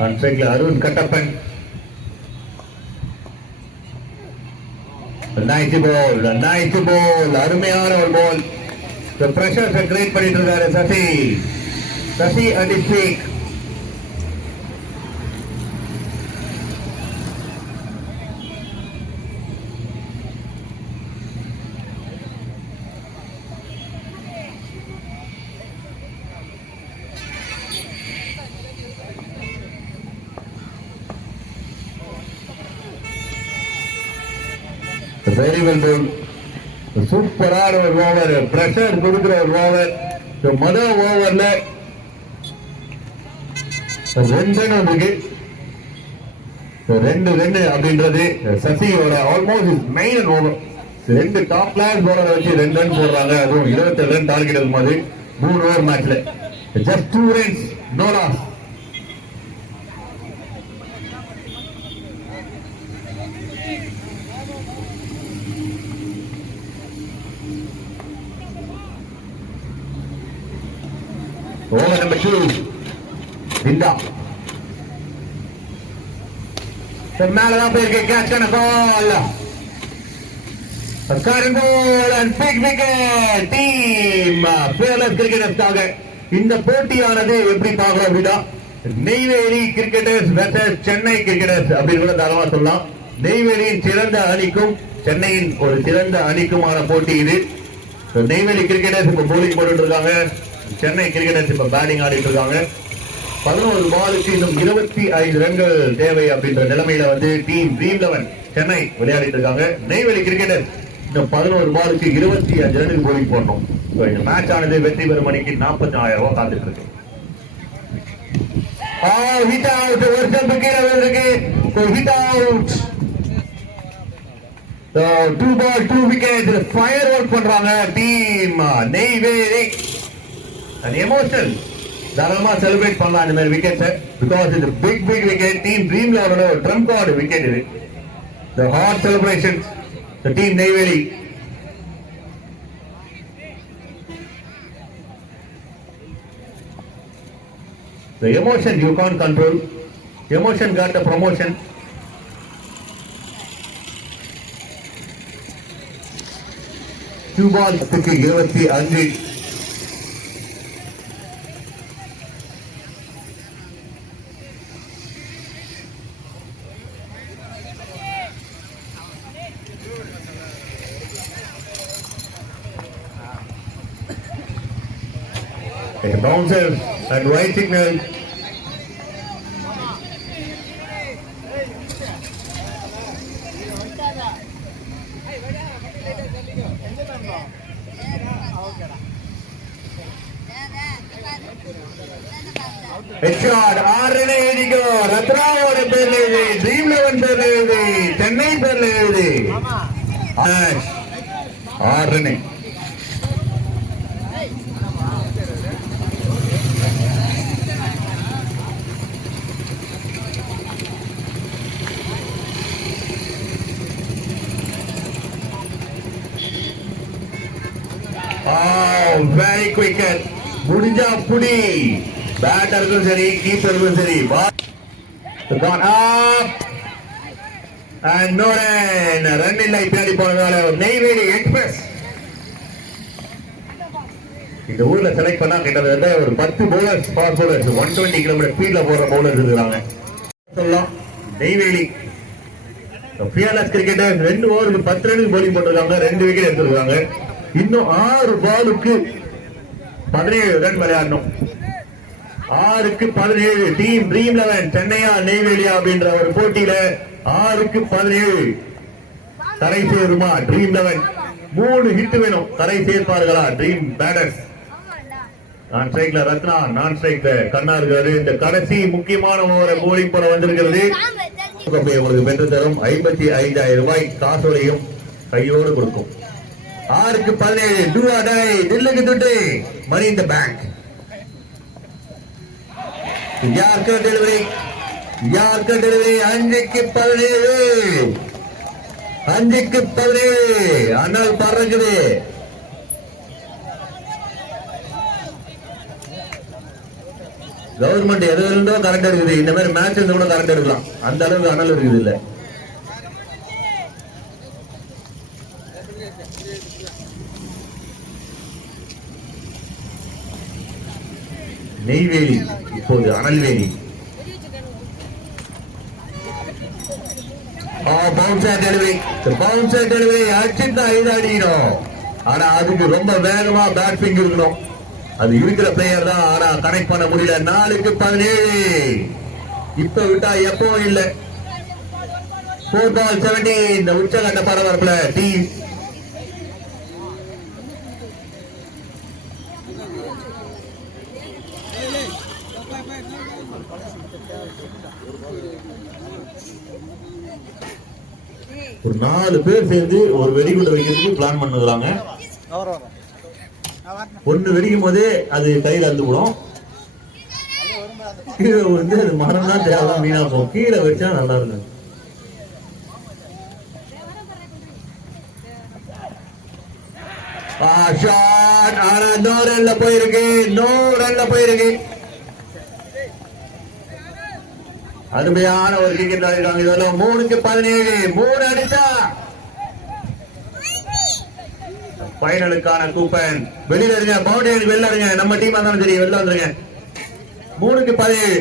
Arun Katappan. A nice ball, அருமையான ஒரு ball. The pressures are great பண்ணிட்டு இருக்காரு Sasi and his peak. Very well done. சூப்பரான ஒரு ஓவர், பிரஷர் கொடுக்கிற ஒரு ஓவர். முதல் ஓவர்ல 2 ரன் வந்திருக்கு. 2 ரன் அப்படின்றது சசியோட ஆல்மோஸ்ட் 9 ஓவர். 2 டாப் கிளாஸ் பவுலரை வச்சு 2 ரன் போடுறாங்க. அதுவும் 27 ரன் டார்கெட் இருக்கும் போது 3 ஓவர் மேட்ச்ல just 2 runs, no loss. Over number 2, Dinda. The மேலதான் போயிருக்கு, கேட்ச் ஆன பால். Scoring goal and big wicket. Team Fearless Cricketers-காக இந்த போட்டியானது எப்படி பார்க்கலாம் அப்படின்னா, Neyveli cricketers versus Chennai cricketers அப்படின்னு கூட தாராளமா சொல்லலாம். நெய்வேலியின் சிறந்த அணிக்கும் சென்னையின் ஒரு சிறந்த அணிக்குமான போட்டி இது. நெய்வேலி கிரிக்கெட்டர்ஸ் இப்ப போலிங் போட்டு இருக்காங்க, சென்னை கிரிக்கெட்டர்ஸ் இப்ப பேட்டிங் ஆடிட்டு இருக்காங்க. 11 பாலுக்கு இன்னும் 25 ரன்கள் தேவை அப்படின்ற நிலைமையில டீம் ட்ரீம் 11 சென்னை விளையாடிட்டு இருக்காங்க. நெய்வேலி கிரிக்கெட்டர்ஸ் இன்னும் 11 பாலுக்கு 25 ரன்னுக்கு போலிங் போடணும். இந்த மேட்ச் ஆனது வெற்றி பெறும் அணிக்கு 40,000 ரூபாய் காத்துட்டு இருக்கு. Two ball, 2 wickets. Fire work பண்றாங்க டீம் நெய்வேலி. And emotional தாராளமா செலிப்ரேட் பண்ணலாம் இந்த மாதிரி விக்கெட்ஸ், பிகாஸ் இது பிக் விக்கெட். டீம் ட்ரீம் 11 ஒரு ட்ரம்ப் கார்டு விக்கெட் இது. The hot celebrations, the team Neyveli. The emotion you can't control. Emotion got the promotion. Two balls to 25. Bouncers and white signal. Headshot, 6 run ediko. Ratnaoda perle idi, Dream 11 perle idi, Chennai perle idi. 6 run. Very quick. முடிஞ்சா புடி. பேட்டருக்கும் சரி, கீப்பருக்கும் சரி. Gone up. And no run. Run இல்லை, பின்னாடி போனதால Neyveli express இந்த ஊர்ல select பண்ணா கிட்டத்தட்ட ஒரு 10 பவுலர்ஸ், ஃபாஸ்ட் பவுலர்ஸ் 120 கிலோமீட்டர் ஸ்பீட்ல போற பவுலர்ஸ் இருக்காங்க. சொல்லலாம் நெய்வேலி ஃபியர்லெஸ் கிரிக்கெட்டர்ஸ் 2 ஓவருக்கு 10 ரன்னுக்கு போலிங் போட்டிருக்காங்க, 2 விக்கெட் எடுத்திருக்காங்க. இன்னும் 6 பாலுக்கு 17 ரன் விளையாடணும். 6க்கு 17. டீம் ட்ரீம் 11 சென்னையா நெய்வேலியா அப்படின்ற ஒரு போட்டியில 6க்கு 17 தரை சேருமா ட்ரீம் 11? 3 ஹிட் வேணும். தரை சேர்ப்பார்களா ட்ரீம் பேட்டர்ஸ்? நான் ஸ்ட்ரைக்ல ரத்னா, நான் ஸ்ட்ரைக்ல கண்ணா இருக்காரு. இந்த கடைசி முக்கியமான ஓவரை போலிங் போட வந்திருக்கிறது. உங்களுக்கு பெற்று தரும் 55,000 ரூபாய் காசோலையும் கையோடு கொடுக்கும். 6க்கு 17. Do or die. தில்லுக்கு துட்டு. Money in the bank. Yorker delivery. 5க்கு 17. 5க்கு 17. அனல் பறக்குது. கவர்மெண்ட் எது இருந்தோ கரண்ட் இருக்குது. இந்த மாதிரி மேட்ச் இருந்து கூட கரண்ட் எடுக்கலாம். அந்த அளவுக்கு அனல் இருக்குது இல்ல. நெய்வேலி இப்போது அனல்வேலி. அடிச்சுட்டா இது அடிக்கணும். ஆனா அதுக்கு ரொம்ப வேகமா பேட்ஸ்விங் இருக்கணும். அது இருக்கிற பிளேயர் தான். ஆனா கனெக்ட் பண்ண முடியல. 4-17. இப்ப விட்டா எப்போ இல்ல. 4 ball 17. இந்த உச்சகட்ட பரபரப்புல டீம் ஒரு 4 பேர் சேர்ந்து ஒரு வெடிகுண்டை வைக்கிறதுக்கு பிளான் பண்ணுறாங்க. ஒண்ணு வெடிக்கும் போதே அது கையில அந்து விடும். கீழே வந்து அது மரம் தான் தேவை, மீனா போகும். கீழே வச்சா நல்லா இருக்கும். நோ ரன்ல போயிருக்கு. நோ ரன்ல போயிருக்கு. அருமையான ஒரு கிரிக்கெட் ஆடிருக்காங்க. இதெல்லாம் 3-17. 3 அடிச்சா ஃபைனலுக்கான கூப்பன். வெளியில இருங்க, பவுண்டரி வெளில இருங்க. நம்ம டீமா இருந்தாலும் சரி வெளில வந்துருங்க. 3-17.